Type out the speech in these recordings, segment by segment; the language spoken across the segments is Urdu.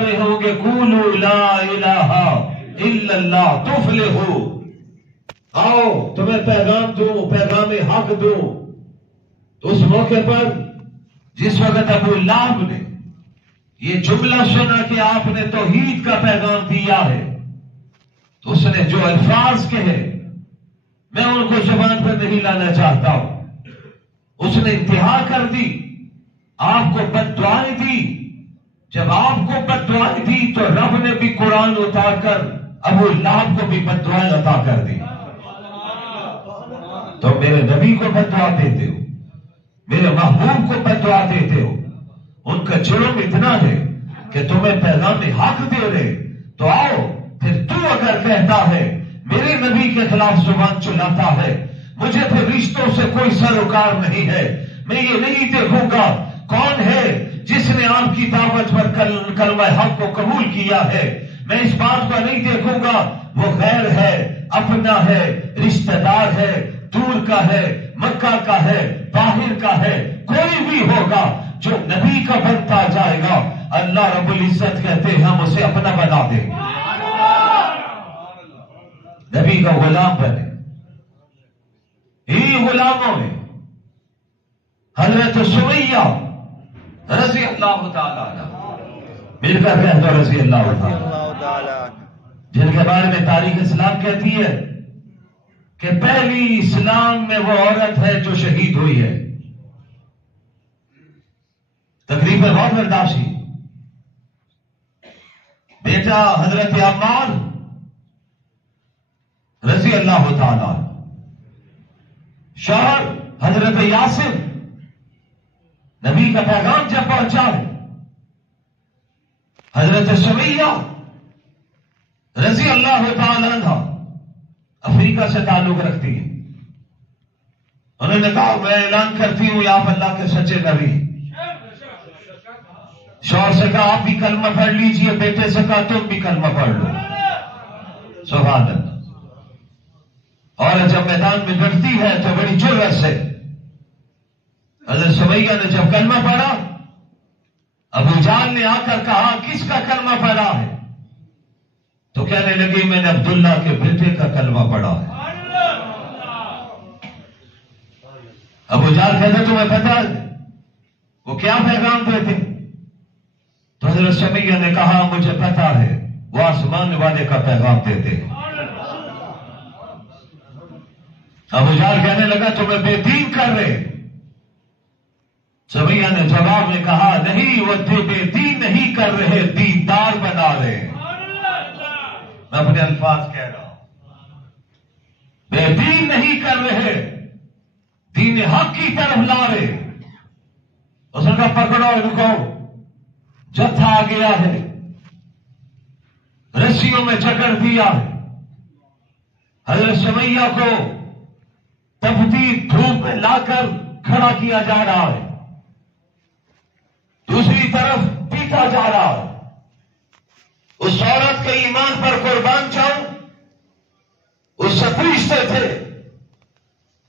رہے ہوں گے قولوا لا الہ الا اللہ تفلحوا، آؤ تمہیں پیغام دوں، پیغام حق دوں۔ تو اس موقع پر جس وقت ابو لہب نے یہ جملہ سنا کہ آپ نے توحید کا پیغام دیا ہے، تو اس نے جو الفاظ کہے میں ان کو زبان پر نہیں لانا چاہتا ہوں، اس نے انتہا کر دی، آپ کو بد دعائیں دی۔ جب آپ کو بد دعائیں دی تو رب نے بھی قرآن اتار کر ابو لہب کو بھی بد دعائیں عطا کر دی۔ تو میرے نبی کو بد دعا دیتے ہو، میرے محبوب کو بد دعا دیتے ہو، ان کا جرم اتنا ہے کہ تمہیں پیغام حق دے رہے، تو آؤ پھر تو اگر کہتا ہے میرے نبی کے خلاف زبان چلاتا ہے، مجھے پھر رشتوں سے کوئی سروکار نہیں ہے، میں یہ نہیں دیکھوں گا کون ہے جس نے آپ کی دعوت پر کلمہ حق کو قبول کیا ہے، میں اس بات کو نہیں دیکھوں گا وہ غیر ہے، اپنا ہے، رشتہ دار ہے، دور کا ہے، مکہ کا ہے، باہر کا ہے، کوئی بھی ہوگا جو نبی کا بنتا جائے گا، اللہ رب العزت کہتے ہیں ہم اسے اپنا بنا دیں گے، نبی کا غلام بنے۔ ہی غلاموں میں حضرت سمیہ رضی اللہ تعالیٰ عنہ، مل کر کہہ دو رضی اللہ تعالیٰ، جن کے بارے میں تاریخ اسلام کہتی ہے کہ پہلی اسلام میں وہ عورت ہے جو شہید ہوئی ہے، تقریب میں بہت برداشت کی۔ بیٹا حضرت عمار رضی اللہ تعالیٰ، شوہر حضرت یاسر، نبی کا پیغام جب پہنچا ہے، حضرت سمیہ رضی اللہ تعالیٰ عنہ افریقہ سے تعلق رکھتی ہے، انہوں نے کہا میں اعلان کرتی ہوں آپ اللہ کے سچے نبی۔ شوہر سے کہا آپ بھی کلمہ پڑھ لیجئے، بیٹے سے کہا تم بھی کلمہ پڑھ لو، سبحان اللہ۔ اور جب میدان میں ڈٹتی ہے تو بڑی جرأت سے حضرت سمیہ نے جب کلمہ پڑھا، ابو جہل نے آ کر کہا کس کا کلمہ پڑھا ہے؟ تو کہنے لگی میں نے عبداللہ کے بیٹے کا کلمہ پڑھا ہے۔ ابو جہل کہتے تمہیں پتا ہے وہ کیا پیغام دیتے؟ تو حضرت سمیہ نے کہا مجھے پتا ہے وہ آسمان والے کا پیغام دیتے ہیں۔ ابو جہل کہنے لگا تمہیں بے دین کر رہے، سمیہ نے جواب میں کہا نہیں وہ بے دین نہیں کر رہے، دیندار بنا رہے۔ میں اپنے الفاظ کہہ رہا ہوں، بے دین نہیں کر رہے، دین حق کی طرف لا رہے۔ اس نے کہا پکڑو ان کو، جتھا آ گیا ہے، رسیوں میں جکڑ دیا ہے، حضرت سمیہ کو تپتی دھوپ میں لا کر کھڑا کیا جا رہا ہے، دوسری طرف پیٹا جا رہا ہے۔ اس عورت کے ایمان پر قربان جاؤں، اس سے پوچھتے تھے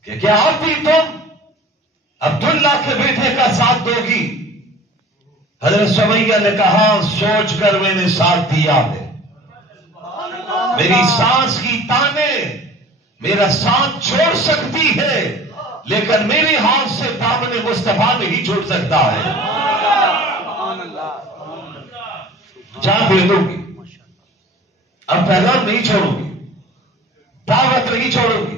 کہ کیا اب بھی تم عبداللہ کے بیٹے کا ساتھ دو گی؟ حضرت سمیہ نے کہا سوچ کر میں نے ساتھ دیا ہے، میری سانس کی تانے میرا ساتھ چھوڑ سکتی ہے، لیکن میرے ہاتھ سے دامن مصطفیٰ نہیں چھوڑ سکتا ہے۔ جان دے دوں گی، اب پیغام نہیں چھوڑوں گی، دعوت نہیں چھوڑوں گی۔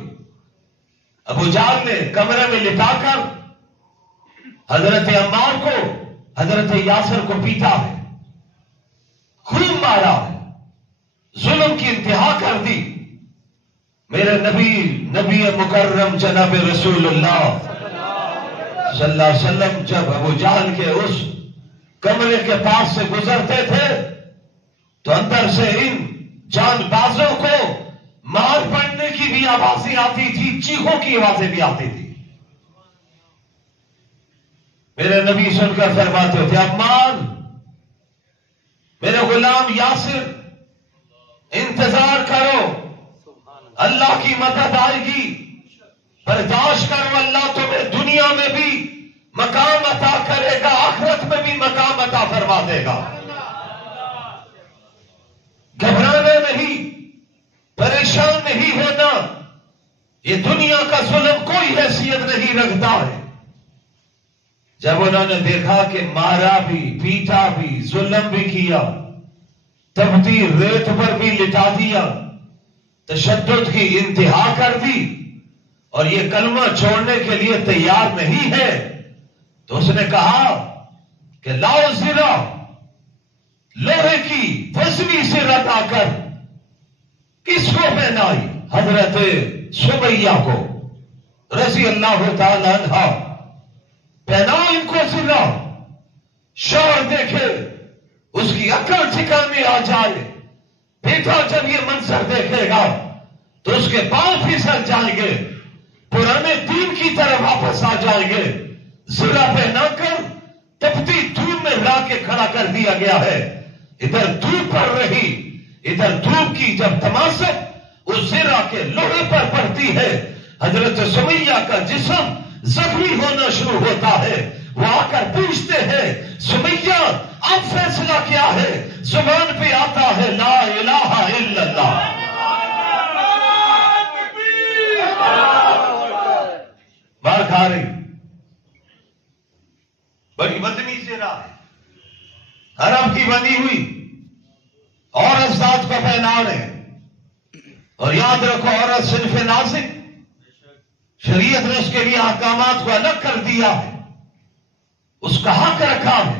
ابو جہل نے کمرے میں لٹا کر حضرت عمار کو، حضرت یاسر کو پیٹا ہے، خوب مارا ہے، ظلم کی انتہا کر دی۔ میرے نبی مکرم جناب رسول اللہ صلی اللہ علیہ وسلم جب ابو جہل کے اس کمرے کے پاس سے گزرتے تھے تو اندر سے ان جان بازوں کو مار پڑنے کی بھی آوازیں آتی تھی، چیخوں کی آوازیں بھی آتی تھی۔ میرے نبی سن کر فرماتے تھے عمار، میرے غلام یاسر انتظار کرو، اللہ کی مدد آئے گی، برداشت کرو، اللہ تمہیں دنیا میں بھی مقام عطا کرے گا، آخرت میں بھی مقام عطا فرما دے گا۔ جب انہوں نے دیکھا کہ مارا بھی، پیٹا بھی، ظلم بھی کیا، تپتی ریت پر بھی لٹا دیا، تشدد کی انتہا کر دی، اور یہ کلمہ چھوڑنے کے لیے تیار نہیں ہے، تو اس نے کہا کہ لاؤ زرہ، لوہے کی وزنی زرہ لا کر کس کو پہنائی؟ حضرت سمیہ کو رضی اللہ تعالی عنہا، پہناؤ ان کو زرہ۔ شوہر دیکھے، اس کی عقل ٹھکانے آ جائے، بیٹا جب یہ منظر دیکھے گا تو اس کے پاؤں پھسل جائیں گے، پرانے دین کی طرف واپس آ جائیں گے۔ زرہ پہنا کر تپتی دھوپ میں لا کے کھڑا کر دیا گیا ہے، ادھر دھوپ پڑ رہی، ادھر دھوپ کی جب تماسک اس زرہ کے لوہے پر پڑتی ہے، حضرت سمیہ کا جسم زخمی ہونا شروع ہوتا ہے۔ وہ آ کر پوچھتے ہیں سمیہ اب فیصلہ کیا ہے؟ زبان پہ آتا ہے لا الہ الا اللہ۔ مار کھا رہی، بڑی وزنی زرہ ہے، حرم کی بنی ہوئی، عورت ذات کو پہنا رہے، اور یاد رکھو عورت صنف نازک، شریعت نے اس کے لیے احکامات کو الگ کر دیا ہے، اس کا حق رکھا ہے۔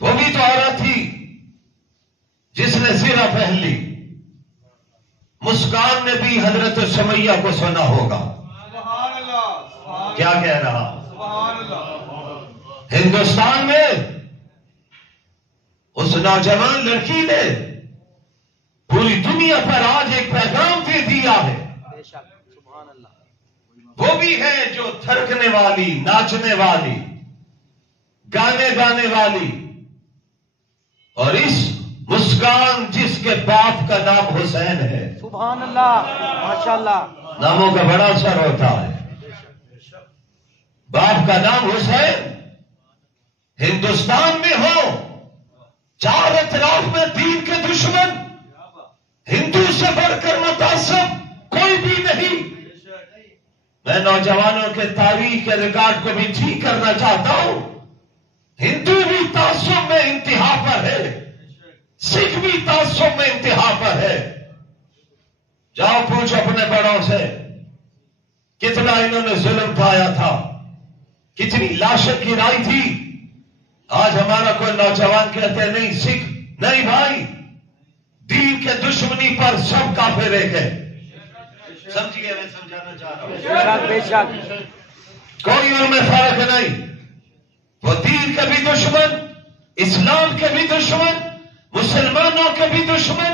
وہ بھی تو عورت تھی جس نے زرہ پہن لی۔ مسکان نے بھی حضرت سمیہ کو سنا ہوگا، کیا کہہ رہا؟ ہندوستان میں اس نوجوان لڑکی نے پوری دنیا پر آج ایک پیغام دے دیا ہے۔ وہ بھی ہے جو تھرکنے والی، ناچنے والی، گانے گانے والی، اور اس مسکان جس کے باپ کا نام حسین ہے۔ سبحان اللہ، ماشاءاللہ، ناموں کا بڑا اثر ہوتا ہے۔ باپ کا نام حسین، ہندوستان میں ہو، چار اطراف میں دین کے دشمن، ہندو سے بڑھ کر متعصب کوئی بھی نہیں۔ میں نوجوانوں کے تاریخ کے ریکارڈ کو بھی ٹھیک کرنا چاہتا ہوں۔ ہندو بھی تعصب میں انتہا پر ہے، سکھ بھی تعصب میں انتہا پر ہے۔ جاؤ پوچھو اپنے بڑوں سے کتنا انہوں نے ظلم کھایا تھا، کتنی لاشیں گرائی تھی۔ آج ہمارا کوئی نوجوان کہتے ہیں نہیں سکھ، نہیں بھائی، دین کے دشمنی پر سب کافر ایک ہے۔ سمجھیے، میں سمجھانا چاہ رہا ہوں، بے شک کوئی ان میں فرق نہیں۔ وہ دین کے بھی دشمن، اسلام کے بھی دشمن، مسلمانوں کے بھی دشمن،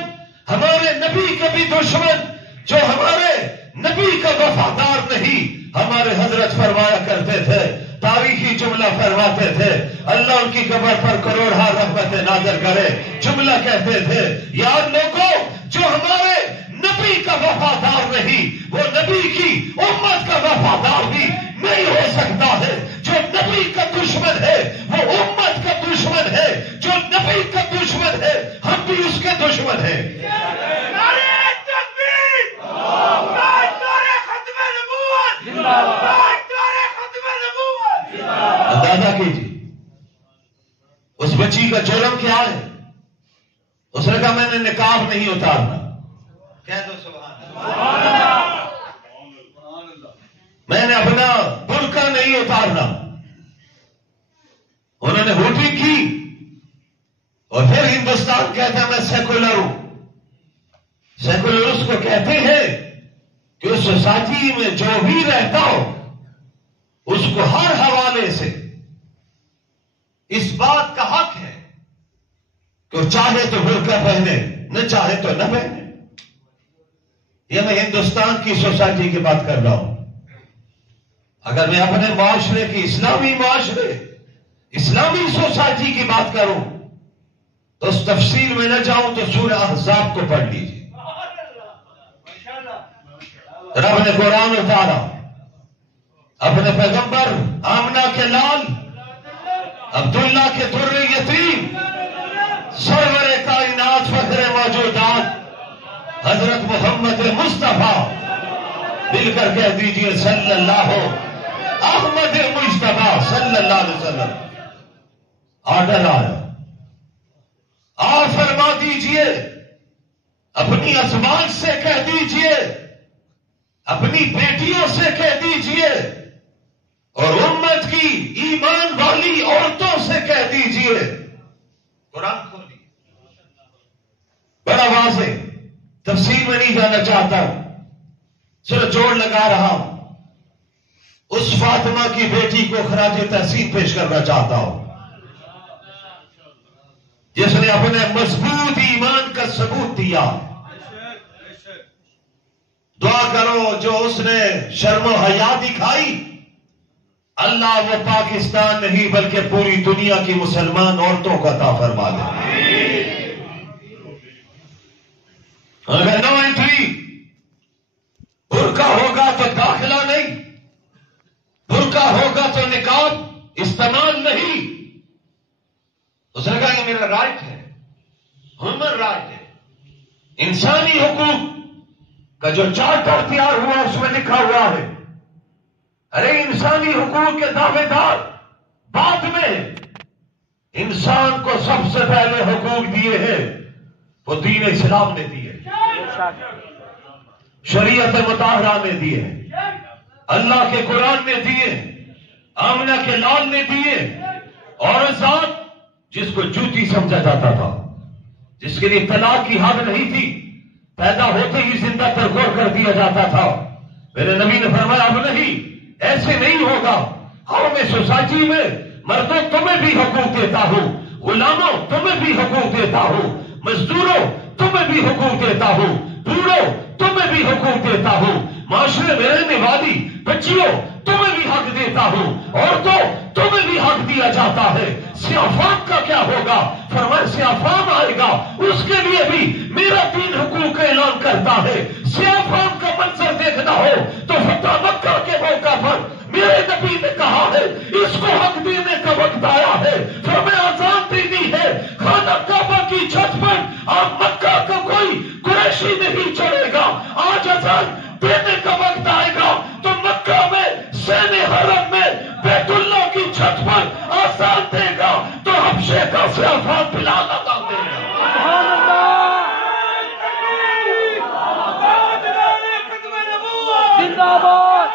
ہمارے نبی کے بھی دشمن۔ جو ہمارے نبی کا وفادار نہیں، ہمارے حضرت فرمایا کرتے تھے، تاریخی جملہ فرماتے تھے، اللہ ان کی قبر پر کروڑہا رحمت نازل کرے۔ جملہ کہتے تھے، یار لوگوں جو ہمارے نبی کا وفادار نہیں، وہ نبی کی امت کا وفادار بھی نہیں ہو سکتا ہے۔ جو نبی کا دشمن ہے وہ امت کا دشمن ہے، جو نبی کا دشمن ہے ہم بھی اس کے دشمن ہیں۔ نعرہ تکبیر، نعرہ ختم نبوت، نعرہ ختم نبوت۔ اندازہ کیجیے اس بچی کا جرم کیا ہے۔ اس نے کہا میں نے نقاب نہیں اتارنا۔ کہہ دو سبحان اللہ۔ میں نے اپنا برقع نہیں اتارنا۔ انہوں نے ووٹنگ کی اور پھر ہندوستان کہتا ہے میں سیکولر ہوں۔ سیکولر اس کو کہتے ہیں کہ اس سوسائٹی میں جو بھی رہتا ہو اس کو ہر حوالے سے اس بات کا حق ہے کہ وہ چاہے تو برقع پہنے، نہ چاہے تو نہ پہنے۔ یہ میں ہندوستان کی سوسائٹی کی بات کر رہا ہوں۔ اگر میں اپنے معاشرے کی، اسلامی معاشرے، اسلامی سوسائٹی کی بات کروں تو اس تفصیل میں نہ جاؤں تو سورہ احزاب کو پڑھ لیجیے۔ رب نے قرآن اتارا، اپنے پیغمبر آمنہ کے لال عبداللہ کے در یتیم، سرور کائنات فخر موجودات حضرت محمد مصطفیٰ، مل کر کہہ دیجئے صلی اللہ احمد مجتبیٰ صلی اللہ علیہ وسلم آڈر آیا، آپ فرما دیجئے، اپنی ازواج سے کہہ دیجئے، اپنی بیٹیوں سے کہہ دیجئے، اور امت کی ایمان والی عورتوں سے کہہ دیجئے، قرآن کھولیے، بڑا واضح، تفصیل میں نہیں جانا چاہتا، صرف جوڑ لگا رہا ہوں۔ اس فاطمہ کی بیٹی کو خراج تحسین پیش کرنا چاہتا ہوں، جس نے اپنے مضبوط ایمان کا ثبوت دیا۔ دعا کرو جو اس نے شرم و حیا دکھائی، اللہ وہ پاکستان نہیں بلکہ پوری دنیا کی مسلمان عورتوں کا عطا فرما دے۔ اگر نو انٹری، برقع ہوگا تو داخلہ نہیں، برقع ہوگا تو نقاب استعمال نہیں۔ اس نے کہا کہ میرا رائٹ ہے، ہیومن رائٹ ہے، انسانی حقوق کا جو چارٹر تیار ہوا اس میں لکھا ہوا ہے، ارے انسانی حقوق کے دعوے دار بعد میں، انسان کو سب سے پہلے حقوق دیے ہیں وہ دین اسلام نے دیے، شریعت مطہرہ نے دیے، اللہ کے قرآن نے دیے، آمنہ کے لال نے دیے، اور ذات جس کو جوتی سمجھا جاتا تھا، جس کے لیے طلاق کی حد نہیں تھی، پیدا ہوتے ہی زندہ ترخور کر دیا جاتا تھا، میرے نبی نے فرمایا اب نہیں، ایسے نہیں ہوگا، ہم میں سوسائٹی میں مردوں تمہیں بھی حقوق دیتا ہوں، غلاموں تمہیں بھی حقوق دیتا ہوں، مزدوروں تمہیں بھی حقوق دیتا ہوں، بوڑھوں تمہیں بھی حقوق دیتا ہوں، معاشرے میں رہنے والی بچیوں تمہیں بھی حق دیتا ہوں، عورتوں تمہیں بھی حق دیا جاتا ہے۔ سیافام کا کیا ہوگا؟ فرمایا سیافام آئے گا، اس کے لیے بھی میرا دین حقوق کا اعلان کرتا ہے۔ سیافام کا منظر دیکھنا ہو تو فتح مکہ کے موقع پر میرے نبی نے کہا ہے اس کو حق دینے کا وقت آیا ہے، فرمایا اذان دینی ہے، خانہ کعبہ کی چھت پر اب مکہ کا کوئی قریشی نہیں چڑھے گا، آج اذان دینے کا وقت آئے گا تو مکہ میں سین حرم میں بیت اللہ کی چھت پر آسان دے گا تو حبشے کا سیافان بلال ادا دے گا۔ سبحان اللہ، زندہ آباد،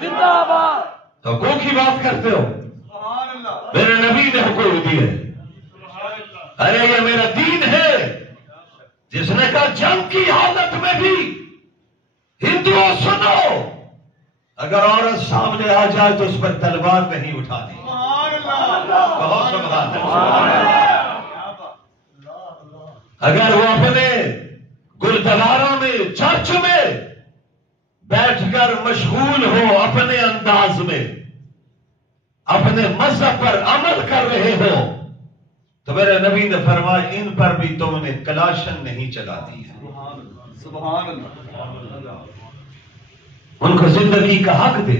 زندہ آباد۔ حقوق کی بات کرتے ہو، میرے نبی نے حقوق دیے، ارے یہ میرا دین ہے جس نے کہا جنگ کی حالت میں بھی ہندوؤں سنو، اگر عورت سامنے آ جائے تو اس پر تلوار نہیں اٹھانی۔ بہت سبحان اللہ۔ اگر وہ اپنے گردواروں میں چرچ میں بیٹھ کر مشغول ہو اپنے انداز میں، اپنے مذہب پر عمل کر رہے ہو، تو میرے نبی نے فرمایا ان پر بھی تم نے کلاشن نہیں چلا دی ہے۔ سبحان اللہ۔ ان کو زندگی کا حق دے،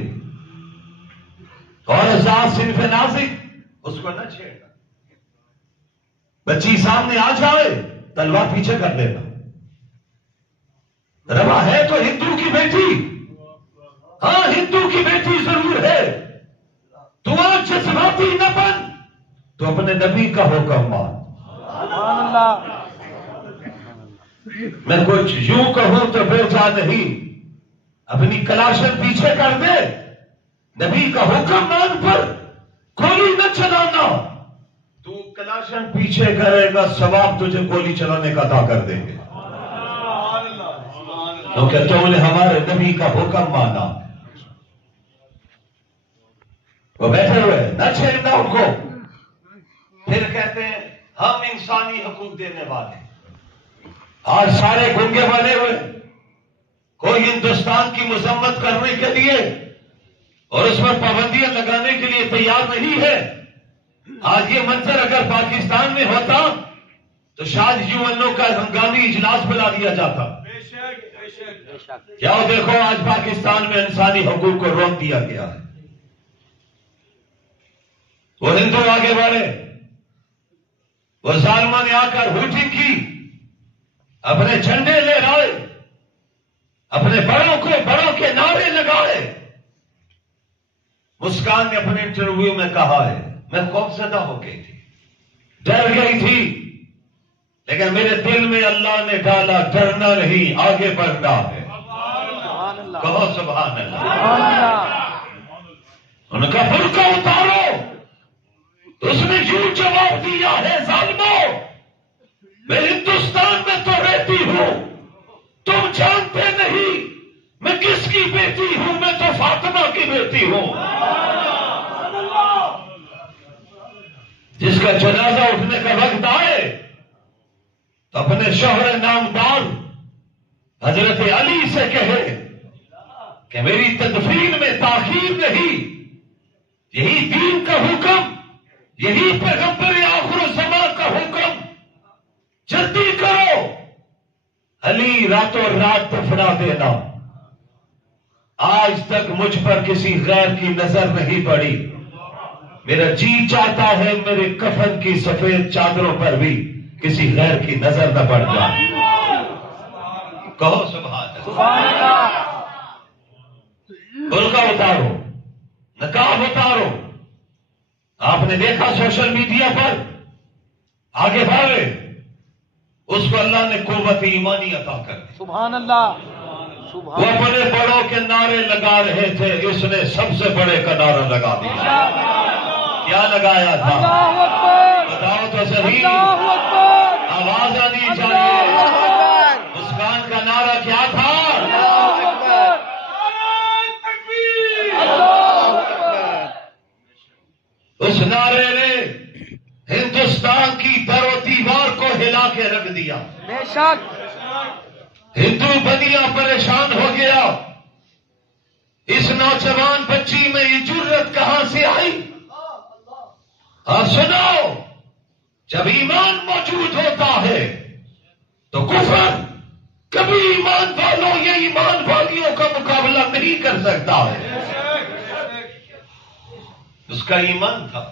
اور ذات صنف نازک اس کو نہ چھیڑنا۔ بچی سامنے آ جائے تلوار پیچھے کر دینا، روا ہے تو ہندو کی بیٹی، ہاں ہندو کی بیٹی ضرور ہے، تو آج جذباتی نہ بن، تو اپنے نبی کا حکم مان۔ سبحان اللہ۔ میں کچھ یوں کہوں تو بے جا نہیں، اپنی کلاشن پیچھے کر دے، نبی کا حکم مان پر گولی نہ چلانا، تو کلاشن پیچھے کرے گا ثواب تجھے گولی چلانے کا عطا کر دیں گے، کیونکہ تم نے ہمارے نبی کا حکم مانا۔ وہ بیٹھے ہوئے نہ چھیڑنا ان کو، پھر کہتے ہیں ہم انسانی حقوق دینے والے، آج سارے گنگے بنے ہوئے، کوئی ہندوستان کی مذمت کرنے کے لیے اور اس پر پابندیاں لگانے کے لیے تیار نہیں ہے۔ آج یہ منظر اگر پاکستان میں ہوتا تو شاید UN کا ہنگامی اجلاس بلا دیا جاتا۔ کیا دیکھو آج پاکستان میں انسانی حقوق کو روک دیا گیا ہے۔ وہ ہندو آگے بڑھے، وہ ظالموں نے آ کر ہوٹنگ کی، اپنے جھنڈے لے آئے، اپنے بڑوں کے نعرے لگائے، مسکان نے اپنے انٹرویو میں کہا ہے میں خوف زدہ ہو گئی تھی، ڈر گئی تھی، لیکن میرے دل میں اللہ نے ڈالا ڈرنا نہیں، آگے بڑھنا ہے۔ کہو سبحان اللہ۔ ان کا برقع اتارو، اس نے یوں جواب دیا ہے ظالمو، میں ہندوستان میں تو رہتی ہوں، تم جانتے نہیں میں کس کی بیٹی ہوں، میں تو فاطمہ کی بیٹی ہوں، جس کا جنازہ اٹھنے کا وقت آئے تو اپنے شوہر نامدار حضرت علی سے کہے کہ میری تدفین میں تاخیر نہیں، یہی دین کا حکم، یہی پیغمبر آخر الزمان کا حکم، جلدی کرو، علی راتوں رات دفنا دینا۔ آج تک مجھ پر کسی غیر کی نظر نہیں پڑی، میرا جی چاہتا ہے میرے کفن کی سفید چادروں پر بھی کسی غیر کی نظر نہ پڑ جائے۔ کہو سبحان اللہ۔ برقع اتارو، نقاب اتارو۔ آپ نے دیکھا سوشل میڈیا پر آگے بڑھے، اس کو اللہ نے قوت ایمانی عطا کر دی۔ سبحان اللہ۔ وہ بڑے بڑوں کے نعرے لگا رہے تھے، اس نے سب سے بڑے کا نعرہ لگا دیا۔ کیا لگایا تھا؟ اللہ اکبر۔ بتاؤ تو صحیح، اللہ اکبر۔ آواز آنی چاہیے۔ مسکان کا نعرہ کیا تھا؟ اللہ اکبر۔ اللہ اکبر۔ اس نعرے نے ہندوستان کی در و دیوار کو ہلا کے رکھ دیا۔ بے شک۔ ہندو بنیا پریشان ہو گیا، اس نوجوان بچی میں یہ جرت کہاں سے آئی؟ اور سنو، جب ایمان موجود ہوتا ہے تو کفر کبھی ایمان والوں یا ایمان والیوں کا مقابلہ نہیں کر سکتا ہے۔ اس کا ایمان تھا،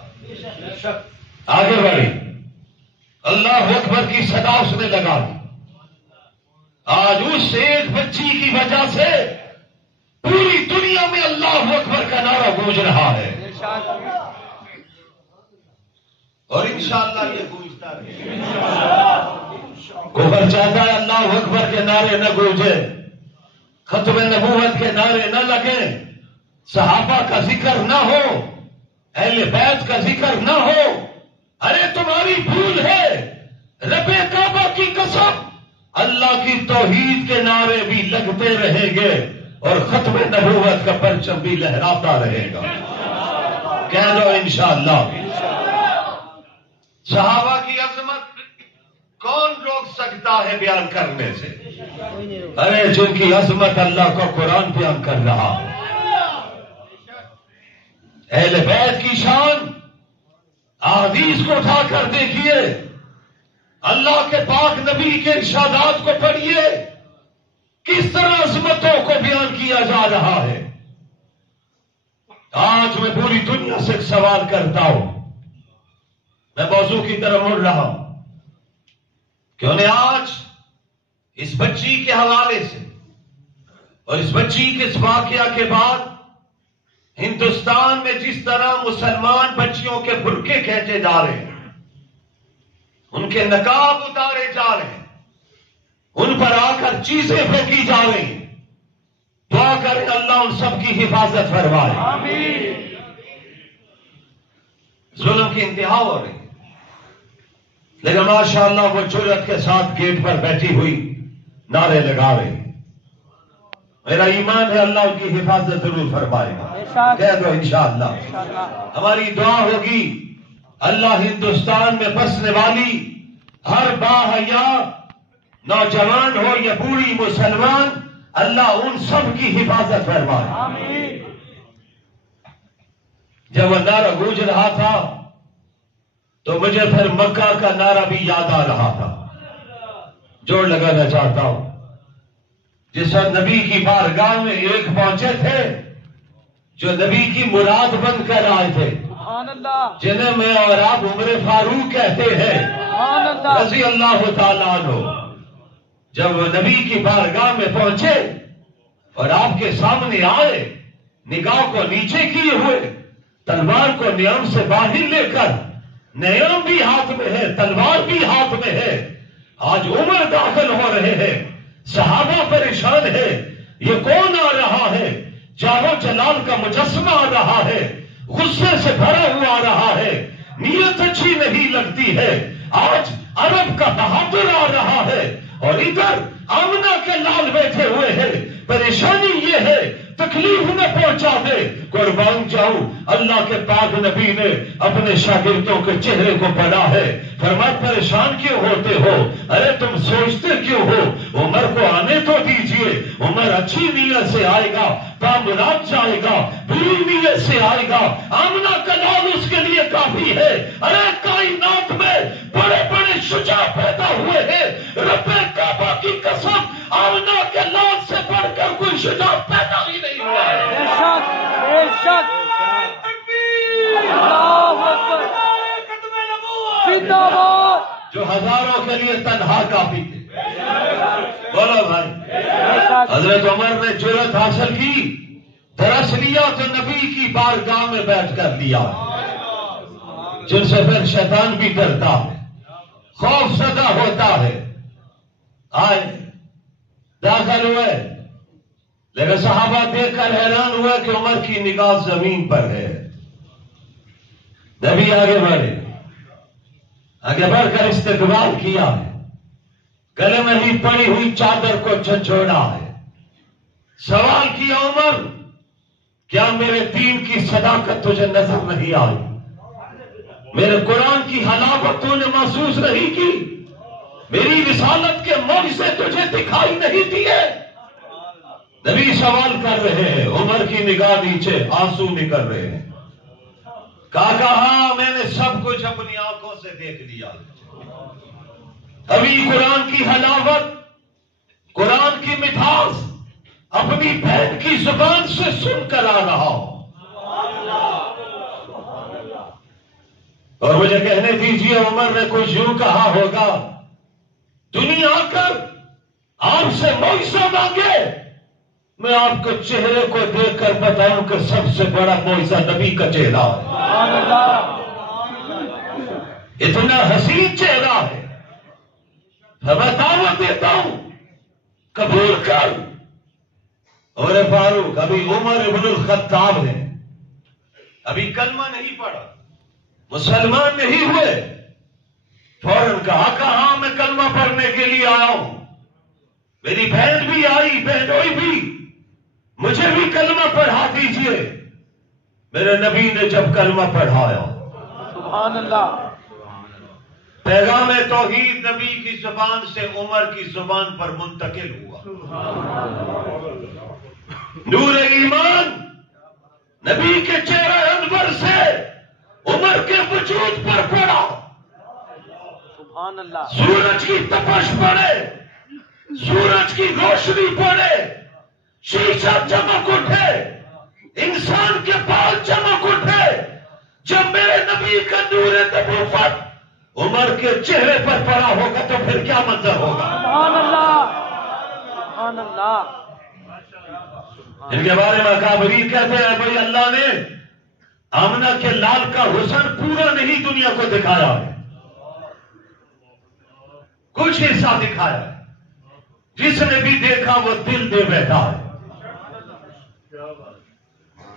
آگے بڑھی، اللہ اکبر کی صدا اس نے لگا دی۔ آج اس ایک بچی کی وجہ سے پوری دنیا میں اللہ اکبر کا نعرہ گونج رہا ہے، اور انشاءاللہ یہ گونجتا رہے۔ کفر چاہتا ہے اللہ اکبر کے نعرے نہ گونجے، ختم نبوت کے نعرے نہ لگے، صحابہ کا ذکر نہ ہو، اہل بیت کا ذکر نہ ہو۔ ارے تمہاری بھول ہے، رب کعبہ کی قسم، اللہ کی توحید کے نعرے بھی لگتے رہیں گے اور ختم نبوت کا پرچم بھی لہراتا رہے گا۔ کہہ دو انشاءاللہ۔ صحابہ کی عظمت کون روک سکتا ہے بیان کرنے سے؟ ارے جن کی عظمت اللہ کو قرآن بیان کر رہا ہے۔ اہل بیت کی شان احادیث کو اٹھا کر دیکھیے، اللہ کے پاک نبی کے ارشادات کو پڑھیے، کس طرح عظمتوں کو بیان کیا جا رہا ہے۔ آج میں پوری دنیا سے ایک سوال کرتا ہوں، میں موضوع کی طرف مڑ رہا ہوں، کہ انہیں آج اس بچی کے حوالے سے اور اس بچی کے اس واقعہ کے بعد ہندوستان میں جس طرح مسلمان بچیوں کے برقعے کھینچے جا رہے ہیں، ان کے نقاب اتارے جا رہے ہیں، ان پر آ کر چیزیں پھینکی جا رہی ہیں، دعا کریں اللہ ان سب کی حفاظت فرمائے۔ آمین۔ ظلم کی انتہا ہو رہی، لیکن ماشاءاللہ وہ جرأت کے ساتھ گیٹ پر بیٹھی ہوئی نعرے لگا رہی۔ میرا ایمان ہے اللہ ان کی حفاظت ضرور فرمائے گا، کہہ دو انشاءاللہ۔ ہماری دعا ہوگی اللہ ہندوستان میں بسنے والی ہر باحیا نوجوان ہو یا بوڑھی مسلمان، اللہ ان سب کی حفاظت فرمائے۔ آمین۔ جب وہ نعرہ گونج رہا تھا تو مجھے پھر مکہ کا نعرہ بھی یاد آ رہا تھا، جوڑ لگانا چاہتا ہوں۔ جس وقت نبی کی بارگاہ میں ایک پہنچے تھے جو نبی کی مراد بن کر آئے تھے، سبحان اللہ۔ جنہیں میں اور آپ عمر فاروق کہتے ہیں سبحان اللہ۔ رضی اللہ تعالیٰ عنہ، جب وہ نبی کی بارگاہ میں پہنچے اور آپ کے سامنے آئے، نگاہ کو نیچے کیے ہوئے تلوار کو نیام سے باہر لے کر نیام بھی ہاتھ میں ہے تلوار بھی ہاتھ میں ہے. آج عمر داخل ہو رہے ہیں صحابہ پریشان ہے یہ کون آ رہا ہے جاہو جلال کا مجسمہ آ رہا ہے غصے سے بھرا ہوا آ رہا ہے نیت اچھی نہیں لگتی ہے. آج عرب کا بہادر آ رہا ہے اور ادھر آمنہ کے لال بیٹھے ہوئے ہیں. پریشانی یہ ہے تکلیف نہ پہنچا دے. قربان جاؤں اللہ کے پاک نبی نے اپنے شاگردوں کے چہرے کو پڑھا ہے فرمایا پریشان کیوں ہوتے ہو ارے تم سوچتے کیوں ہو عمر کو آنے تو دیجئے عمر اچھی نیت سے آئے گا تعمرات جائے گا بری نیت سے آئے گا آمنہ کا لال اس کے لیے کافی ہے. ارے کائنات میں بڑے بڑے شجاع پیدا ہوئے ہیں رب کعبہ کی قسم آمنہ کے لال سے بڑھ کر کوئی شجاع پیدا ہی نہیں ہوا ہے. بے شک اللہ اکبر زندہ باد جو ہزاروں کے لیے تنہا کافی تھے. بولو بھائی بے شک حضرت عمر نے جرأت حاصل کی درس لیا تو نبی کی بارگاہ میں بیٹھ کر لیا جن سے پھر شیطان بھی ڈرتا ہے خوف زدہ ہوتا ہے. آئے داخل ہوئے لیکن صحابہ دیکھ کر حیران ہوئے کہ عمر کی نگاہ زمین پر ہے. نبی آگے بڑھ کر استقبال کیا ہے گلے میں ہی پڑی ہوئی چادر کو جھنجھوڑا ہے. سوال کیا عمر کیا میرے دین کی صداقت تجھے نظر نہیں آئی میرے قرآن کی حلاوت تو نے محسوس نہیں کی میری رسالت کے معجزے تجھے دکھائی نہیں دیے. نبی سوال کر رہے ہیں عمر کی نگاہ نیچے آنسو نکل رہے ہیں. کہا میں نے سب کچھ اپنی آنکھوں سے دیکھ لیا ابھی قرآن کی حلاوت قرآن کی مٹھاس اپنی بہن کی زبان سے سن کر آ رہا ہوں اور مجھے کہنے دیجئے عمر نے کچھ یوں کہا ہوگا دنیا آ کر آپ سے معجزہ مانگے میں آپ کے چہرے کو دیکھ کر بتاؤں کہ سب سے بڑا معجزہ نبی کا چہرہ ہے. اتنا حسین چہرہ ہے میں دعوت دیتا ہوں قبول کر. عمر فاروق ابھی عمر ابن الخطاب ہے ابھی کلمہ نہیں پڑھا مسلمان نہیں ہوئے فوراً کہا ہاں میں کلمہ پڑھنے کے لیے آیا ہوں میری بہن بھی آئی بہنوئی بھی مجھے بھی کلمہ پڑھا دیجئے. میرے نبی نے جب کلمہ پڑھایا سبحان اللہ پیغام توحید نبی کی زبان سے عمر کی زبان پر منتقل ہوا. نور ایمان نبی کے چہرہ انور سے عمر کے وجود پر پڑا. سبحان اللہ سورج کی تپش پڑے سورج کی روشنی پڑے شیشہ چمک اٹھے انسان کے بال چمک اٹھے. جب میرے نبی کا نور نبوت عمر کے چہرے پر پڑا ہوگا تو پھر کیا منظر ہوگا. سبحان اللہ سبحان اللہ ان کے بارے میں اکابرین کہتے ہیں بھائی اللہ نے آمنہ کے لال کا حسن پورا نہیں دنیا کو دکھایا ہے کچھ حصہ دکھایا ہے جس نے بھی دیکھا وہ دل دے بیٹھا ہے.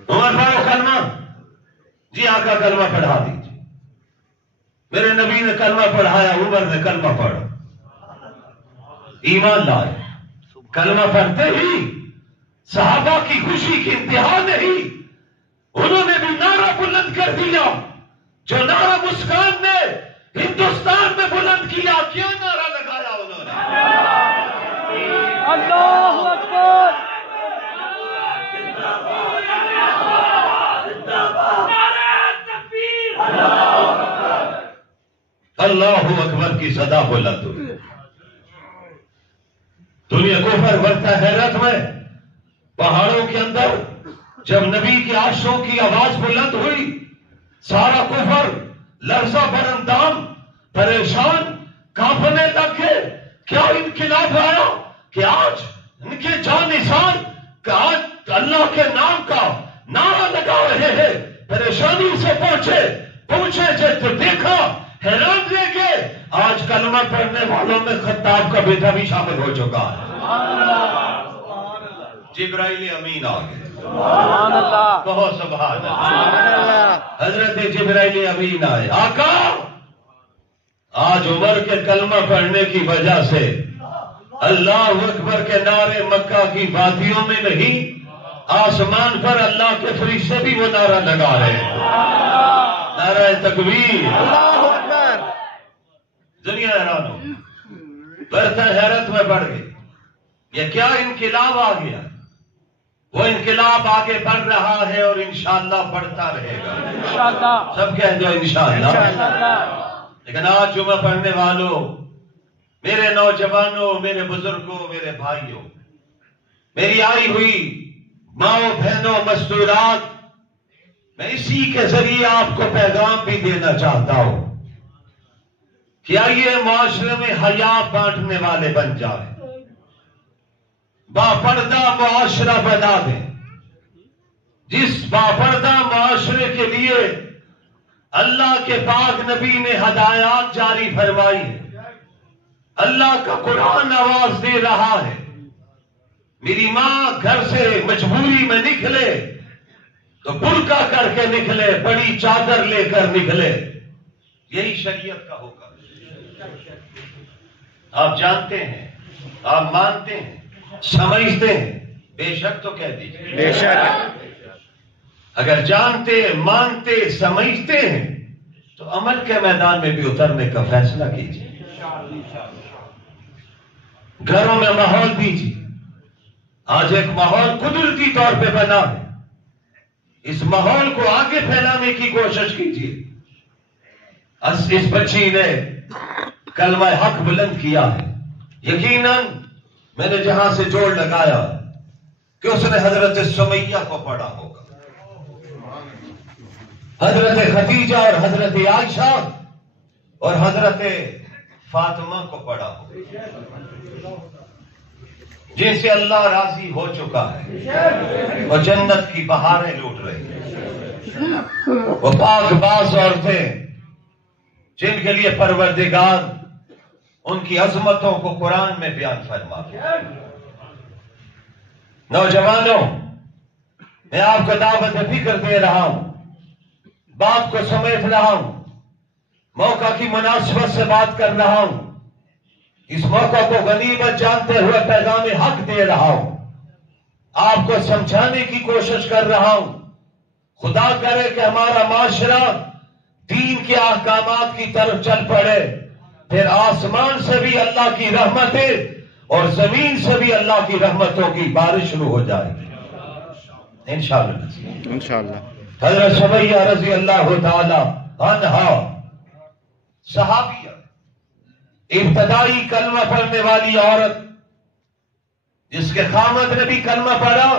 عمر فاروق کلمہ جی آقا کلمہ پڑھا دیجیے. میرے نبی نے کلمہ پڑھایا عمر نے کلمہ پڑھا ایمان لائے. کلمہ پڑھتے ہی صحابہ کی خوشی کی انتہا نہیں انہوں نے بھی نعرہ بلند کر دیا جو نعرہ مسکان نے ہندوستان میں بلند کیا. کیا نعرہ لگایا انہوں نے اللہ اکبر اللہ اکبر کی صدا بلند ہوئی. دنیا کفر ورتا حیرت میں پہاڑوں کے اندر جب نبی کے عاشقوں کی آواز بلند ہوئی سارا کفر لرزہ برندام پریشان کانپنے لگ گئے. کیا انقلاب آیا کہ آج ان کے جان نثار کہ آج اللہ کے نام کا آج کلمہ پڑھنے والوں میں خطاب کا بیٹا بھی شامل ہو چکا ہے. جبرائیل امین آ گئے. سبحان اللہ. کہو سبحان اللہ. حضرت جبرائیل امین آئے. آقا آج عمر کے کلمہ پڑھنے کی وجہ سے اللہ اکبر کے نعرے مکہ کی وادیوں میں نہیں، آسمان پر اللہ کے فرشتے بھی وہ نعرہ لگا رہے ہیں. نعرہ تکبیر. اللہ اکبر. دنیا حیران ہو، برتن حیرت میں بڑھ گئی. یہ کیا انقلاب آ گیا؟ وہ انقلاب آگے بڑھ رہا ہے اور انشاءاللہ بڑھتا رہے گا. انشاءاللہ. سب کہہ دو انشاءاللہ. انشاءاللہ. لیکن آج جمعہ پڑھنے والوں، میرے نوجوانوں، میرے بزرگوں، میرے بھائیوں، میری آئی ہوئی ماؤں بہنوں مستورات، میں اسی کے ذریعے آپ کو پیغام بھی دینا چاہتا ہوں کہ آئیے معاشرے میں حیا بانٹنے والے بن جائیں، باپردہ معاشرہ بنا دیں. جس باپردہ معاشرے کے لیے اللہ کے پاک نبی نے ہدایات جاری فرمائی ہے، اللہ کا قرآن آواز دے رہا ہے. میری ماں گھر سے مجبوری میں نکلے تو برقع کر کے نکلے، بڑی چادر لے کر نکلے. یہی شریعت کا حکم ہے. آپ جانتے ہیں، آپ مانتے ہیں، سمجھتے ہیں؟ بے شک تو کہہ دیجیے. بے شک. اگر جانتے، مانتے، سمجھتے ہیں تو عمل کے میدان میں بھی اترنے کا فیصلہ کیجیے. گھروں میں ماحول دیجیے. آج ایک ماحول قدرتی طور پہ بنا ہے، اس ماحول کو آگے پھیلانے کی کوشش کیجیے. اس بچی نے کلمہ حق بلند کیا ہے. یقیناً میں نے جہاں سے جوڑ لگایا کہ اس نے حضرت سمیہ کو پڑھا ہوگا، حضرت خدیجہ اور حضرت عائشہ اور حضرت فاطمہ کو پڑھا ہوگا، جن سے اللہ راضی ہو چکا ہے، وہ جنت کی بہاریں لوٹ رہی ہیں. وہ پاک باز عورتیں جن کے لیے پروردگار ان کی عظمتوں کو قرآن میں بیان فرما. نوجوانوں، میں آپ کو دعوت فکر دے رہا ہوں، بات کو سمیٹ رہا ہوں، موقع کی مناسبت سے بات کر رہا ہوں. اس موقع کو غنیمت جانتے ہوئے پیغام حق دے رہا ہوں، آپ کو سمجھانے کی کوشش کر رہا ہوں. خدا کرے کہ ہمارا معاشرہ دین کے احکامات کی طرف چل پڑے، پھر آسمان سے بھی اللہ کی رحمتیں اور زمین سے بھی اللہ کی رحمتوں کی بارش شروع ہو جائے گی انشاءاللہ. انشاءاللہ. حضرت سمیہ رضی اللہ تعالی عنہا صحابیہ، ابتدائی کلمہ پڑھنے والی عورت، جس کے خامد نے بھی کلمہ پڑھا،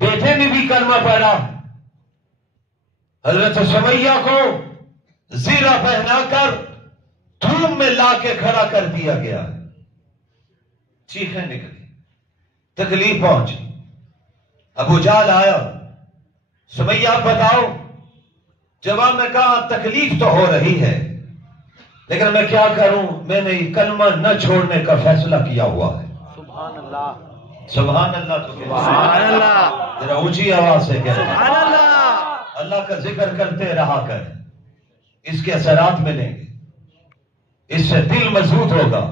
بیٹے نے بھی کلمہ پڑھا. حضرت سمیہ کو زیرہ پہنا کر دھوم میں لا کے کھڑا کر دیا گیا. چیخیں نکلی، تکلیف پہنچی. ابو جہل آیا، سمیہ آپ بتاؤ. جواب میں کہا تکلیف تو ہو رہی ہے لیکن میں کیا کروں، میں نے کلمہ نہ چھوڑنے کا فیصلہ کیا ہوا ہے. سبحان اللہ. سبحان اللہ. تو سبحان اللہ. ذرا اونچی آواز سے کہہ سبحان اللہ. اللہ کا ذکر کرتے رہا کر، اس کے اثرات ملیں گے، اس سے دل مضبوط ہوگا.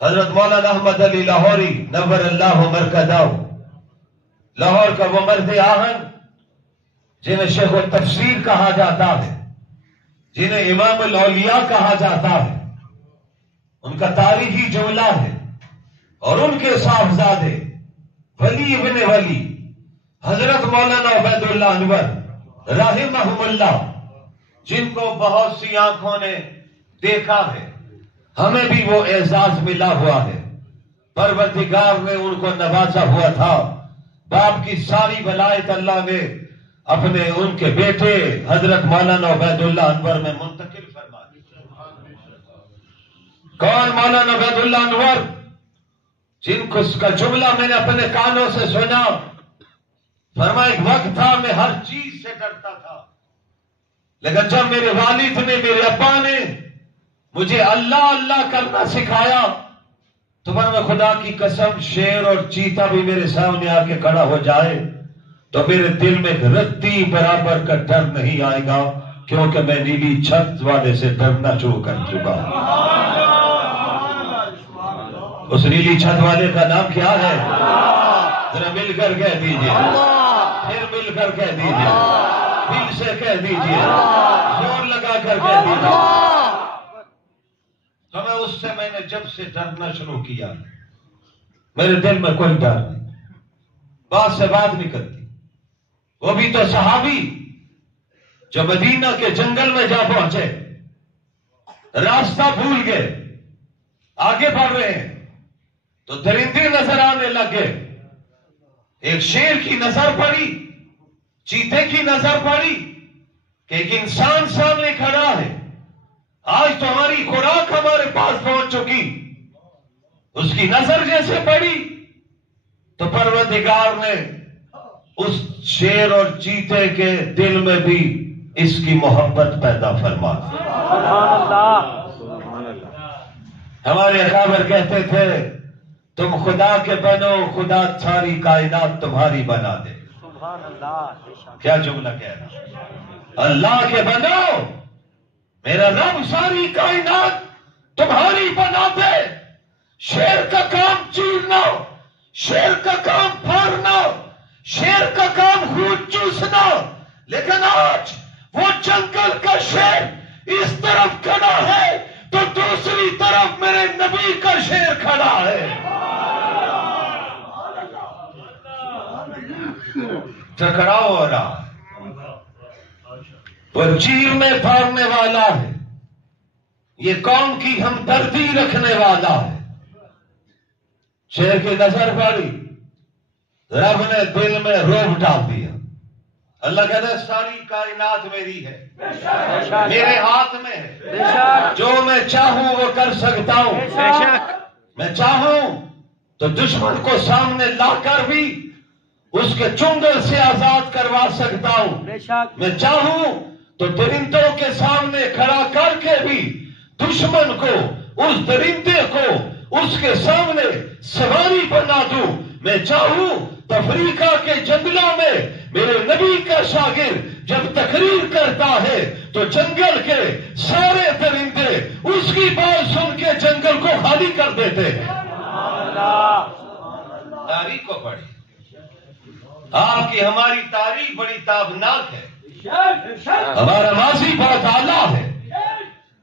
حضرت مولانا احمد علی لاہوری نور اللہ مرکزہ، لاہور کا وہ مرد آہن جنہیں شیخ التفسیر کہا جاتا ہے، جنہیں امام الاولیاء کہا جاتا ہے، ان کا تاریخی جملہ ہے. اور ان کے صاحبزادے ولی ابن ولی حضرت مولانا عبید اللہ انور رحمہم اللہ، جن کو بہت سی آنکھوں نے دیکھا ہے، ہمیں بھی وہ اعزاز ملا ہوا ہے. پروردگار نے ان کو نوازا ہوا تھا. باپ کی ساری ولایت اللہ نے اپنے ان کے بیٹے حضرت مولانا عبید اللہ انور میں منتقل فرما دی. کون مولانا عبید اللہ انور؟ جن کو اس کا جملہ میں نے اپنے کانوں سے سنا. فرمایا ایک وقت تھا میں ہر چیز سے ڈرتا تھا، لیکن جب میرے والد نے، میرے ابا نے مجھے اللہ اللہ کرنا سکھایا، تو میں خدا کی قسم شیر اور چیتا بھی میرے سامنے آ کے کھڑا ہو جائے تو میرے دل میں رتی برابر کا ڈر نہیں آئے گا، کیونکہ میں نیلی چھت والے سے ڈرنا شروع کر چکا ہوں۔ اس نیلی چھت والے کا نام کیا ہے؟ ذرا مل کر کہہ دیجئے، پھر مل کر کہہ دیجئے، دل سے کہہ دیجئے، زور لگا کر کہہ دیجئے۔ تو میں نے جب سے ڈرنا شروع کیا، میرے دل میں کوئی ڈر نہیں، بات سے بات نکلتی۔ وہ بھی تو صحابی جو مدینہ کے جنگل میں جا پہنچے، راستہ بھول گئے، آگے بڑھ رہے ہیں تو درندے نظر آنے لگے، ایک شیر کی نظر پڑی، چیتے کی نظر پڑی کہ ایک انسان سامنے کھڑا ہے، آج تو ہماری خوراک ہمارے پاس پہنچ چکی۔ اس کی نظر جیسے پڑی تو پروردگار نے اس شیر اور چیتے کے دل میں بھی اس کی محبت پیدا فرما دی۔ ہمارے اکابر کہتے تھے تم خدا کے بنو، خدا ساری کائنات تمہاری بنا دے۔ کیا جملہ کہہ رہا، اللہ کے بنو، میرا رب ساری کائنات تمہاری بنا دے۔ شیر کا کام چیرنا، شیر کا کام پھاڑنا، شیر کا کام خون چوسنا، لیکن آج وہ جنگل کا شیر اس طرف کھڑا ہے تو دوسری طرف میرے نبی کا شیر کھڑا ہے۔ ٹکراؤ ہو رہا ہے، وہ چیرنے پھاڑنے والا ہے، یہ قوم کی ہمدردی رکھنے والا ہے۔ شیر کی نظر پڑی، رب نے دل میں روب ڈال دیا۔ اللہ کہتا ہے ساری کائنات میری ہے، میرے ہاتھ میں ہے، جو میں چاہوں وہ کر سکتا ہوں۔ میں چاہوں تو دشمن کو سامنے لا کر بھی اس کے چنگل سے آزاد کروا سکتا ہوں، میں چاہوں تو درندوں کے سامنے کھڑا کر کے بھی دشمن کو، اس درندے کو اس کے سامنے سواری بنا دوں، میں چاہوں تو افریقہ کے جنگلوں میں میرے نبی کا شاگرد جب تقریر کرتا ہے تو جنگل کے سارے درندے اس کی بات سن کے جنگل کو خالی کر دیتے ہیں۔ تاریخ کو پڑھی، آپ کی ہماری تاریخ بڑی تابناک ہے، ہمارا ماضی بہت اعلیٰ ہے،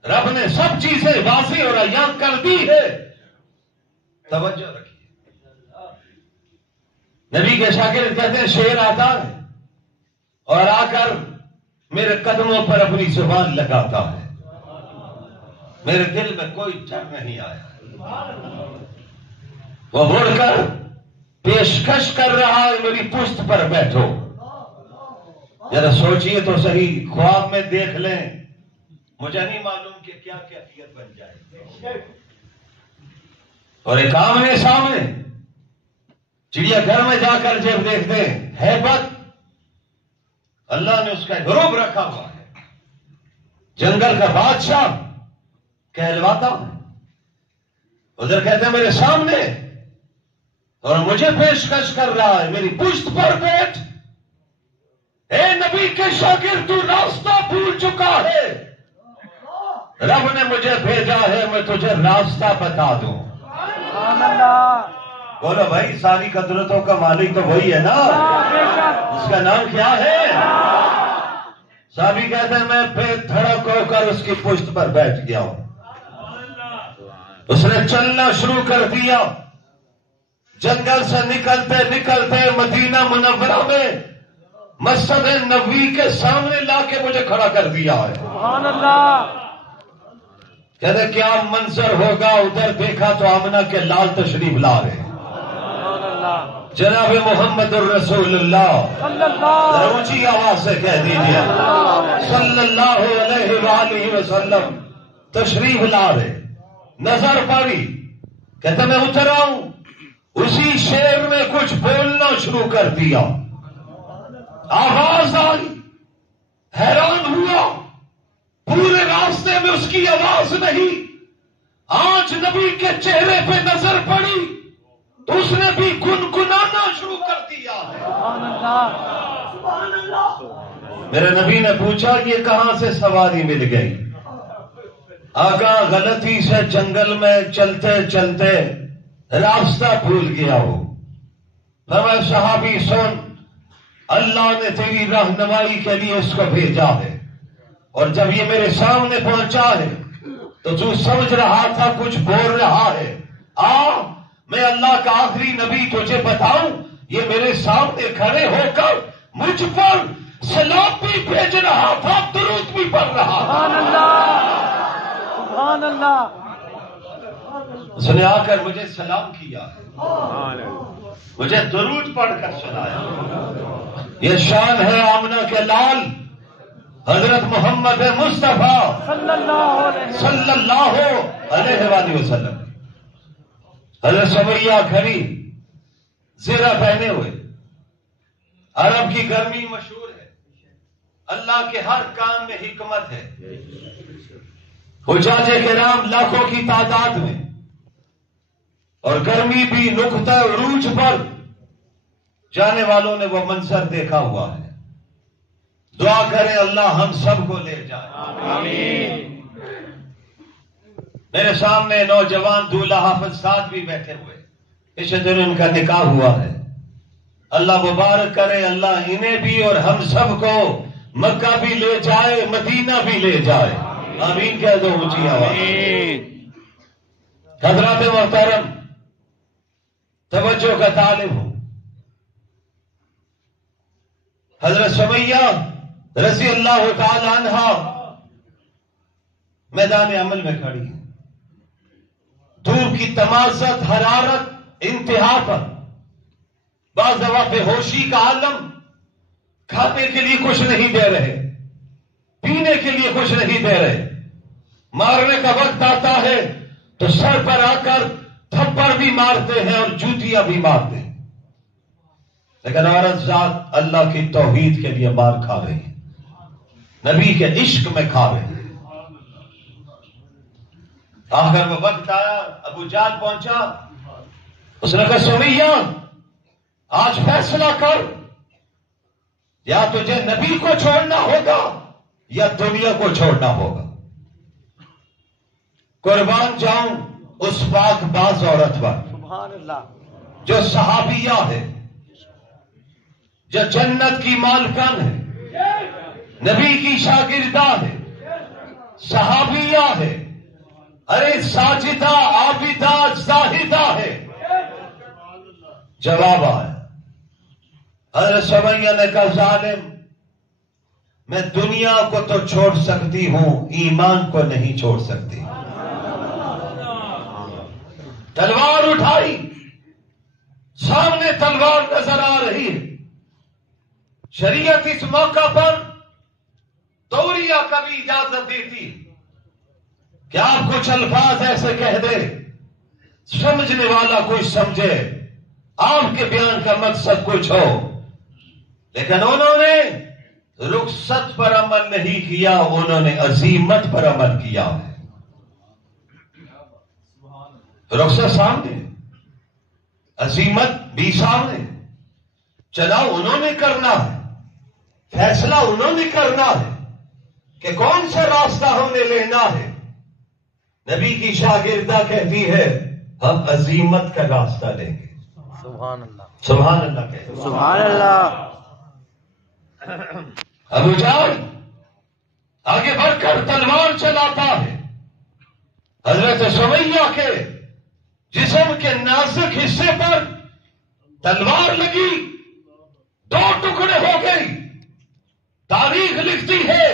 رب نے سب چیزیں واضح اور عیاں کر دی ہے۔ توجہ رکھیے، نبی کے شاگرد کہتے ہیں شیر آتا ہے اور آ کر میرے قدموں پر اپنی زبان لگاتا ہے، میرے دل میں کوئی ڈر نہیں آیا، وہ مڑ کر پیشکش کر رہا ہے میری پشت پر بیٹھو۔ ذرا سوچئے تو صحیح، خواب میں دیکھ لیں، مجھے نہیں معلوم کہ کیا کیفیت بن جائے۔ اور ایک آمنے سامنے چڑیا گھر میں جا کر جب دیکھتے ہیں ہیبت، اللہ نے اس کا گروپ رکھا ہوا ہے، جنگل کا بادشاہ کہلواتا ہے، ادھر کہتے ہیں میرے سامنے اور مجھے پیشکش کر رہا ہے میری پشت پر بیٹھ۔ اے نبی کے شاگرد، تو راستہ بھول چکا ہے، رب نے مجھے بھیجا ہے میں تجھے راستہ بتا دوں۔ بولو بھائی، ساری قدرتوں کا مالک تو وہی ہے نا، اس کا نام کیا ہے؟ صحابی کہتے ہیں میں بے دھڑک ہو کر اس کی پشت پر بیٹھ گیا ہوں، اس نے چلنا شروع کر دیا، جنگل سے نکلتے نکلتے مدینہ منورہ میں مسجد نبوی کے سامنے لا کے مجھے کھڑا کر دیا ہے۔ سبحان اللہ۔ کہتے کیا منظر ہوگا، ادھر دیکھا تو آمنہ کے لال تشریف لا رہے، جناب محمد الرسول اللہ، اونچی آواز سے کہہ دیجئے صلی اللہ علیہ وآلہ وسلم تشریف لا رہے۔ نظر پڑی، کہتے میں اتر آؤں، اسی شیر نے کچھ بولنا شروع کر دیا، آواز آئی، حیران ہوا، پورے راستے میں اس کی آواز نہیں. آج نبی کے چہرے پہ نظر پڑی تو اس نے بھی گنگنانا شروع کر دیا ہے. میرے نبی نے پوچھا یہ کہاں سے سواری مل گئی؟ آقا غلطی سے جنگل میں چلتے چلتے راستہ بھول گیا ہو. فرمایا صحابی سن، اللہ نے تیری رہنمائی کے لیے اس کو بھیجا ہے، اور جب یہ میرے سامنے پہنچا ہے تو تو سمجھ رہا تھا کچھ بول رہا ہے. میں اللہ کا آخری نبی تجھے بتاؤں، یہ میرے سامنے کھڑے ہو کر مجھ پر سلام بھی بھیج رہا تھا، درود بھی پڑھ رہا تھا. سبحان اللہ. اس نے آ کر مجھے سلام کیا، مجھے درود پڑھ کر سنایا. یہ شان ہے آمنہ کے لال حضرت محمد مصطفیٰ صلی اللہ علیہ وآلہ وسلم. حضرت سمیہ کھڑی زیرہ پہنے ہوئے. عرب کی گرمی مشہور ہے، اللہ کے ہر کام میں حکمت ہے. حجاج کرام لاکھوں کی تعداد میں، اور گرمی بھی نقطہ عروج پر. جانے والوں نے وہ منظر دیکھا ہوا ہے. دعا کریں اللہ ہم سب کو لے جائے. آمین. میرے سامنے نوجوان دولہا حافظ ساتھ بھی بیٹھے ہوئے، پچھلے دن ان کا نکاح ہوا ہے. اللہ مبارک کرے، اللہ انہیں بھی اور ہم سب کو مکہ بھی لے جائے، مدینہ بھی لے جائے. آمین کہہ دو اونچی آواز. حضرات محترم، توجہ کا طالب ہوں. حضرت سمیہ رضی اللہ تعالی عنہا میدان عمل میں کھڑی ہے. دھوپ کی تمازت، حرارت انتہا پر، بعض دفعہ بے ہوشی کا عالم. کھانے کے لیے کچھ نہیں دے رہے، پینے کے لیے کچھ نہیں دے رہے. مارنے کا وقت آتا ہے تو سر پر آ کر تھپڑ بھی مارتے ہیں اور جوتیاں بھی مارتے ہیں. لیکن عورت ذات اللہ کی توحید کے لیے مار کھا رہی ہے، نبی کے عشق میں کھا رہی ہے. آخر وہ وقت آیا، ابو جہل پہنچا. اس نے کہا سمیہ آج فیصلہ کر، یا تجھے نبی کو چھوڑنا ہوگا یا دنیا کو چھوڑنا ہوگا. قربان جاؤں اس پاک باز عورت پر سبحان اللہ، جو صحابیہ ہے، جو جنت کی مالکان ہے، نبی کی شاگردہ ہے، صحابیہ ہے، ارے ساجدہ عابدہ زاہدہ ہے. جواب آیا. حضرت سمیہ نے کہا ظالم، میں دنیا کو تو چھوڑ سکتی ہوں، ایمان کو نہیں چھوڑ سکتی. تلوار اٹھائی، سامنے تلوار نظر آ رہی ہے. شریعت اس موقع پر توریہ کا بھی اجازت دیتی کہ آپ کچھ الفاظ ایسے کہہ دے سمجھنے والا کوئی سمجھے، آپ کے بیان کا مقصد کچھ ہو. لیکن انہوں نے رخصت پر عمل نہیں کیا، انہوں نے عزیمت پر عمل کیا ہے. رخصت سامنے، عزیمت بھی سامنے. چلا انہوں نے کرنا ہے، فیصلہ انہوں نے کرنا ہے کہ کون سا راستہ ہم نے لینا ہے. نبی کی شاگردہ کہتی ہے ہم عزیمت کا راستہ لیں گے. سبحان اللہ، سبحان اللہ کہتے ہیں. سبحان اللہ. ابو جہل آگے بڑھ کر تلوار چلاتا ہے. حضرت سمیہ کے جسم کے نازک حصے پر تلوار لگی، 2 ٹکڑے ہو گئی. تاریخ لکھتی ہے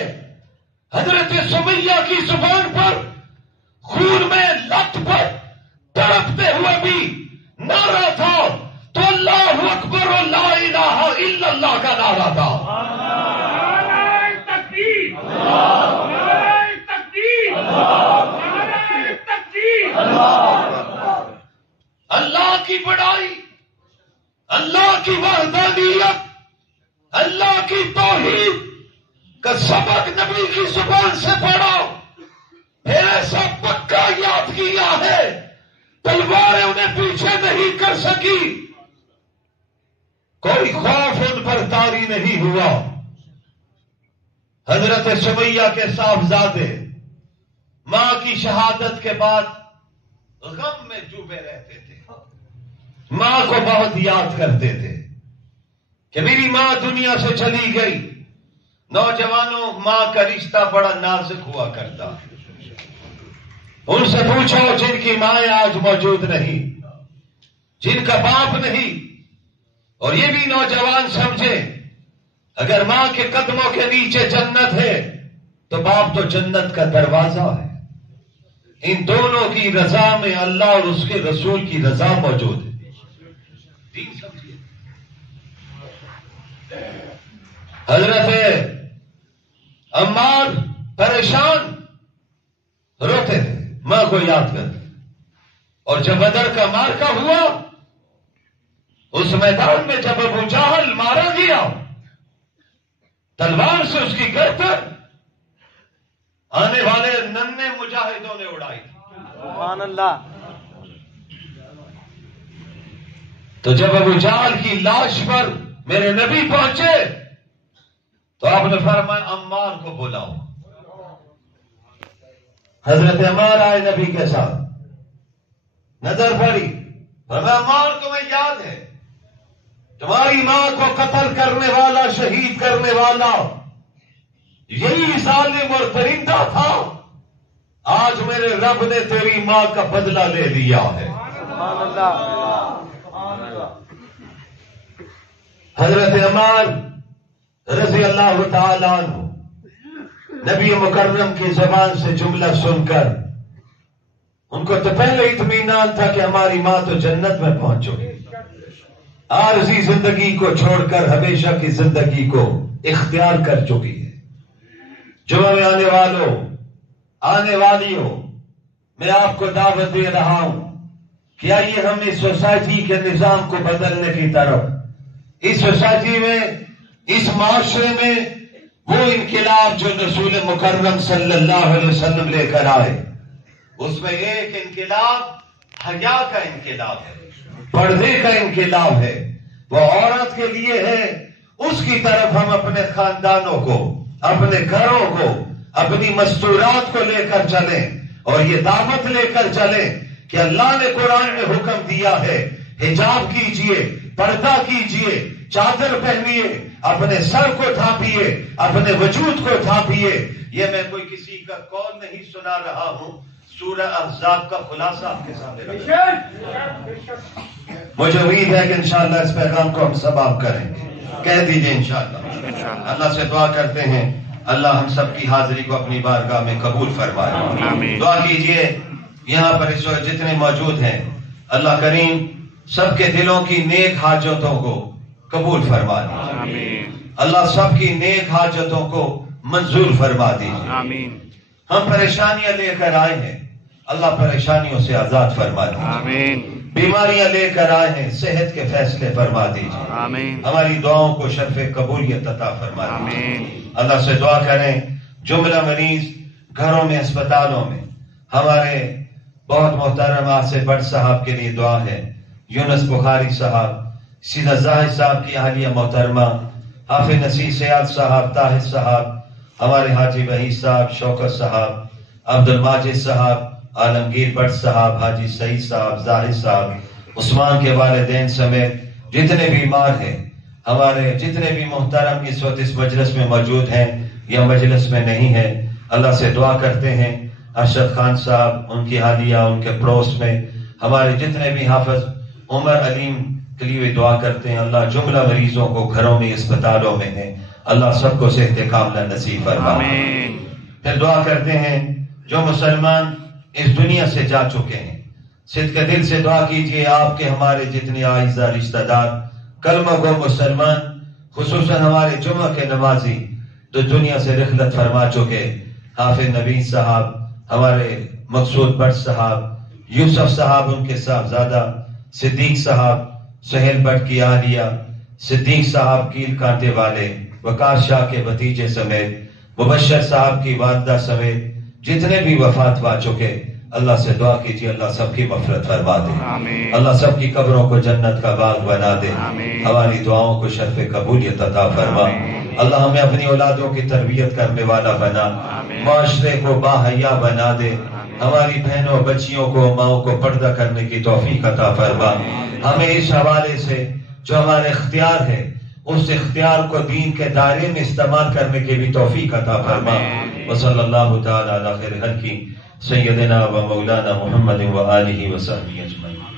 حضرت سمیہ کی زبان پر خون میں لت پر تڑپتے ہوئے بھی نعرہ تھا تو اللہ اکبر و لا الہ الا اللہ کا نعرہ تھا. تکبیر، تکبیر، تکبیر. اللہ کی بڑائی، اللہ کی وحدانیت، اللہ کی توحید کہ سبق نبی کی زبان سے پڑھو، پھر ایسا پکا یاد کیا ہے تلواریں انہیں پیچھے نہیں کر سکی، کوئی خوف ان پر طاری نہیں ہوا۔ حضرت سمیہ کے صاحبزادے ماں کی شہادت کے بعد غم میں ڈوبے رہتے تھے، ماں کو بہت یاد کرتے تھے کہ میری ماں دنیا سے چلی گئی۔ نوجوانوں، ماں کا رشتہ بڑا نازک ہوا کرتا، ان سے پوچھو جن کی مائیں آج موجود نہیں، جن کا باپ نہیں، اور یہ بھی نوجوان سمجھے اگر ماں کے قدموں کے نیچے جنت ہے تو باپ تو جنت کا دروازہ ہے۔ ان دونوں کی رضا میں اللہ اور اس کے رسول کی رضا موجود ہے۔ دین سمجھیے۔ حضرت عمار پریشان روتے تھے، ماں کو یاد کرتے، اور جب بدر کا مارکا ہوا اس میدان میں جب ابو جہل مارا گیا تلوار سے اس کی گردن آنے والے ننھے مجاہدوں نے اڑائی تھی۔ سبحان اللہ۔ تو جب ابو جہل کی لاش پر میرے نبی پہنچے تو آپ نے فرمایا عمار کو بلاؤ۔ حضرت عمار آئے نبی کے ساتھ، نظر پڑی، فرمایا عمار تمہیں یاد ہے تمہاری ماں کو قتل کرنے والا، شہید کرنے والا یہی ظالم اور درندہ تھا، آج میرے رب نے تیری ماں کا بدلہ لے لیا ہے۔ سبحان اللہ۔ حضرت عمار رضی اللہ تعالیٰ عنہ نبی مکرم کی زبان سے جملہ سن کر ان کو تو پہلے اطمینان تھا کہ ہماری ماں تو جنت میں پہنچ چکی، عارضی زندگی کو چھوڑ کر ہمیشہ کی زندگی کو اختیار کر چکی ہے۔ جمعہ میں آنے والوں، آنے والیوں، میں آپ کو دعوت دے رہا ہوں کہ آئیے ہم اس سوسائٹی کے نظام کو بدلنے کی طرف، اس سوسائٹی میں، اس معاشرے میں وہ انقلاب جو رسول مکرم صلی اللہ علیہ وسلم لے کر آئے، اس میں ایک انقلاب حیا کا انقلاب ہے، پردے کا انقلاب ہے، وہ عورت کے لیے ہے۔ اس کی طرف ہم اپنے خاندانوں کو، اپنے گھروں کو، اپنی مستورات کو لے کر چلیں، اور یہ دعوت لے کر چلیں کہ اللہ نے قرآن میں حکم دیا ہے حجاب کیجئے، پردہ کیجئے، چادر پہنیے، اپنے سر کو ڈھانپیے، اپنے وجود کو ڈھانپیے۔ یہ میں کوئی کسی کا قول نہیں سنا رہا ہوں، سورہ احزاب کا خلاصہ آپ کے سامنے رکھا ہے۔ مجھے امید ہے کہ انشاءاللہ اس پیغام کو ہم سب آپ کریں گے، کہہ دیجئے انشاءاللہ۔ اللہ سے دعا کرتے ہیں اللہ ہم سب کی حاضری کو اپنی بارگاہ میں قبول فرمائے۔ دعا کیجئے یہاں پر اس وقت جتنے موجود ہیں، اللہ کریم سب کے دلوں کی نیک حاجتوں کو قبول فرما دیجئے، اللہ سب کی نیک حاجتوں کو منظور فرما دیجئے۔ ہم پریشانیاں لے کر آئے ہیں، اللہ پریشانیوں سے آزاد فرما دیجئے، بیماریاں لے کر آئے ہیں، صحت کے فیصلے فرما دیجئے، ہماری دعاؤں کو شرف قبولیت عطا فرما دیجئے۔ اللہ سے دعا کریں جملہ مریض گھروں میں، اسپتالوں میں، ہمارے بہت محترم آصف بٹ صاحب کے لیے دعا ہے، یونس بخاری صاحب، سیدہ زاہد صاحب کی اہلیہ محترمہ، حافظ نصیر سیاد صاحب، طاہر صاحب، ہمارے حاجی وحید صاحب، شوکت صاحب، عبد الماجد صاحب، عالمگیر بٹ صاحب، حاجی سعید صاحب، زاہد صاحب، عثمان کے والدین سمیت جتنے بیمار ہیں، ہمارے جتنے بھی محترم اس وقت اس مجلس میں موجود ہیں یا مجلس میں نہیں ہیں، اللہ سے دعا کرتے ہیں ارشد خان صاحب، ان کی حالیہ، ان کے پڑوس میں ہمارے جتنے بھی حافظ عمر علیم کے لیے دعا کرتے ہیں، اللہ جملہ مریضوں کو گھروں میں، اسپتالوں میں ہیں، اللہ سب کو صحت کاملہ نصیب فرمائے۔ پھر دعا کرتے ہیں جو مسلمان اس دنیا سے جا چکے ہیں، صدق دل سے دعا کیجئے آپ کے ہمارے جتنے اعزاء رشتہ دار کلمہ گو مسلمان، خصوصاً ہمارے جمعہ کے نمازی جو دنیا سے رحلت فرما چکے، حافظ نبی صاحب، ہمارے مقصود بٹ صاحب، یوسف صاحب ان کے صاحبزادہ، صدیق صاحب، سہیل بٹ کی اہلیہ، صدیق صاحب کیل کانٹے والے، وقار شاہ کے بھتیجے سمیت مبشر صاحب کی والدہ سمیت جتنے بھی وفات پا چکے، اللہ سے دعا کیجیے اللہ سب کی مغفرت فرما دے، اللہ سب کی قبروں کو جنت کا باغ بنا دے، ہماری دعاؤں کو شرف قبولیت عطا فرما، اللہ ہمیں اپنی اولادوں کی تربیت کرنے والا بنا، معاشرے کو باحیا بنا دے، ہماری بہنوں بچیوں کو ماؤں کو پردہ کرنے کی توفیق عطا فرما، ہمیں اس حوالے سے جو ہمارے اختیار ہے اس اختیار کو دین کے دائرے میں استعمال کرنے کی بھی توفیق عطا فرما، وصلی اللہ تعالی علی خیر خلقہ سیدنا و مولانا محمد و آلہ و صحبہ اجمعین۔